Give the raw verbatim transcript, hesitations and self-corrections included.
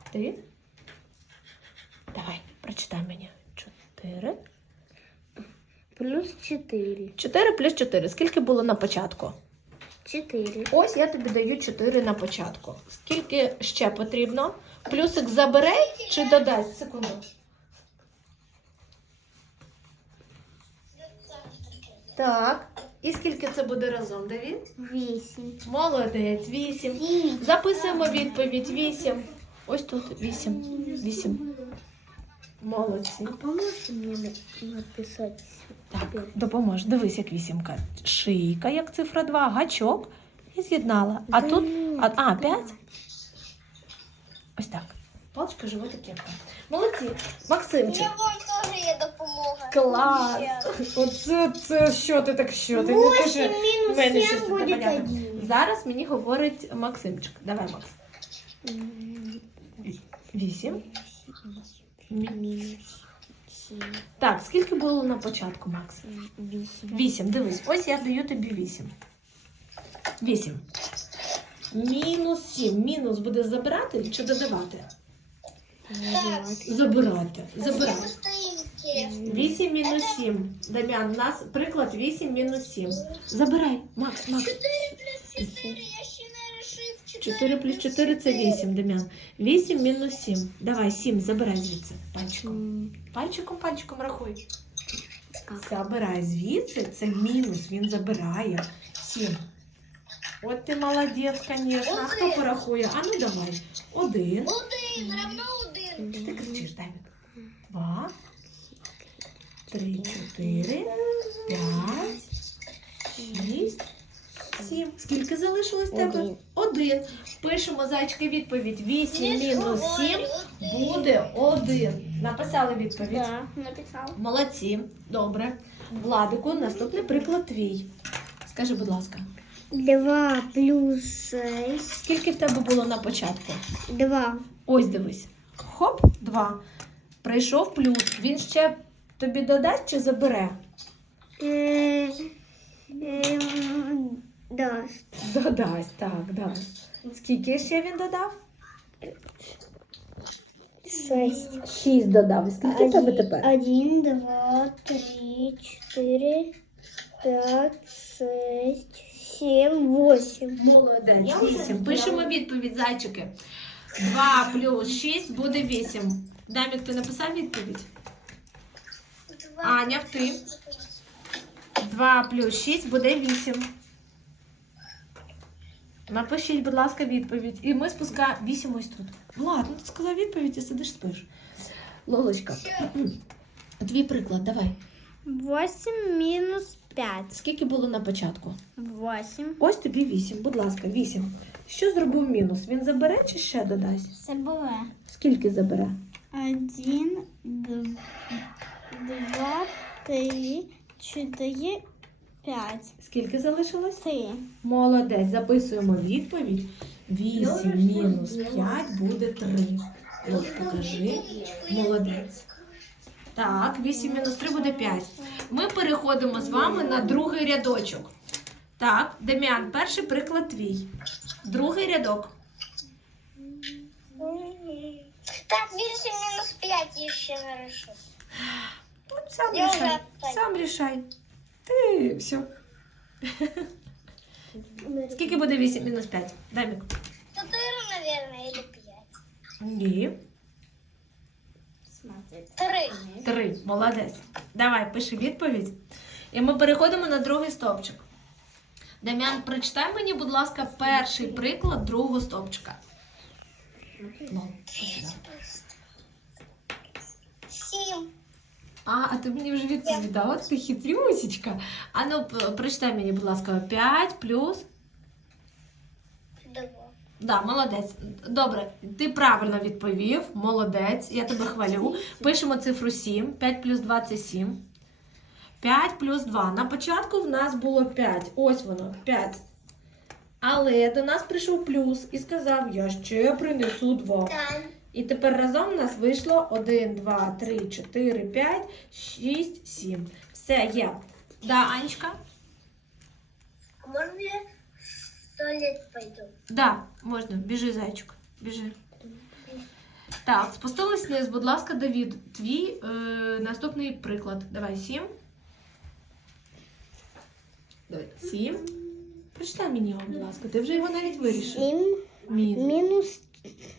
Ти? Давай, прочитай мені. чотири. Плюс чотири. чотири плюс чотири. Скільки було на початку? чотири. Ось я тобі даю чотири на початку. Скільки ще потрібно? Плюсик забере чи додасть? Секунду. Так. І скільки це буде разом, Давід? Вісім. Молодець, вісім. Записуємо відповідь. Вісім. Ось тут вісім. Вісім. Молодці. А поможете мені написати? Так, допомож. Дивись, як вісімка. Шийка, як цифра два, гачок. І з'єднала. А Да тут, ні, а, а п'ять? Ось так. Паличка, животик, кепка. Молодці. Максимчик. Мне вам тоже є допомога. Клас. Оце, це, що ти так, що ти? Не кажи. мінус В мене сім щось буде непонятне. один. Зараз мені говорить Максимчик. Давай, Макс. Вісім. Мінус сім. Так, скільки було на початку, Макс? Вісім. Вісім. Дивись, ось я даю тобі вісім. Вісім. Мінус сім. Мінус буде забирати чи додавати? Забирати. Забирати. вісім мінус сім. Дам'ян, у нас приклад вісім мінус сім. Забирай, Макс, Макс. чотири плюс чотири, я ще не решив. чотири плюс чотири це вісім, Дам'ян. вісім мінус сім. Давай, сім, забирай звідси. Пальчиком. Пальчиком, пальчиком рахуй. Забирай звідси, це мінус, він забирає. сім. От ти молодець, звісно. А хто порахує? А ну давай. Один. Один, равно один. Ти кричиш, Давид. Два. Три, чотири, п'ять, шість, сім. Скільки залишилось в тебе? Один. Один. Пишемо, зайчики, відповідь. Вісім мінус сім буде один. Написали відповідь. Так, написав. Молодці. Добре. Владику, наступний приклад твій. Скажи, будь ласка, Два плюс шесть. скільки в тебе було на початку? Два. Ось дивись. Хоп, два. Прийшов плюс. Він ще тобі додасть чи забере? Е, е, дасть. Додасть, так, дасть. Скільки ще він додав? Шесть. Шість додав. І скільки в тебе тепер? Один, два, три, четыре, пять, шесть, семь, восемь. Молодець, вісім. Пишемо відповідь, зайчики. Два плюс шість буде вісім. Дамік, ти написав відповідь? Аня, ти. Два плюс шість буде вісім. Напишіть, будь ласка, відповідь. І ми спускаємо вісім ось тут. Влад, ну ти сказав відповідь і сидиш спиш. Лолочка, твій приклад, давай. Восемь минус пять. Скільки було на початку? Восемь. Ось тобі вісім, будь ласка, вісім. Що зробив мінус? Він забере чи ще додасть? Забыла. Скільки забере? Один, д- два, три, четыре, пять. Скільки залишилось? Три. Молодець, записуємо відповідь. вісім мінус п'ять буде три. От, покажи. Молодець. Так, вісім мінус три буде п'ять. Ми переходимо з вами на другий рядочок. Так, Дем'ян, перший приклад твій. Другий рядок. Так, вісім мінус п'ять я ще не решив. Ну, сам Я рішай. вже Сам рішай. Ти все. Скільки буде вісім мінус п'ять? Дамік. Чотири, наверное, или п'ять. Ні. Три. Три. Молодець. Давай, пиши відповідь. І ми переходимо на другий стовпчик. Дем'ян, прочитай мені, будь ласка, перший приклад другого стовпчика. Ну, ось сюди. Сім. А, а ти мені вже відповідь дала, от ти хитрюсечка. А ну, п- прочитай мені, будь ласка, п'ять плюс... Два. Да, молодець. Добре, ти правильно відповів. Молодець, я тебе хвалю. Пишемо цифру сім. п'ять плюс два – це сім. п'ять плюс два. На початку в нас було п'ять. Ось воно, п'ять. Але до нас прийшов плюс і сказав, я ще принесу два. Так. І тепер разом у нас вийшло один, два, три, чотири, п'ять, шість, сім. Все, є. Да, Анечка? А можно я в туалет пойду? Да, можна. Біжи, зайчик. Біжи. Так, спустились вниз, будь ласка, Давід. Твій е, наступний приклад. Давай, сім. Давай, сім. Прочитай мені його, будь ласка. Ти вже його навіть вирішив. Сім Мін. мінус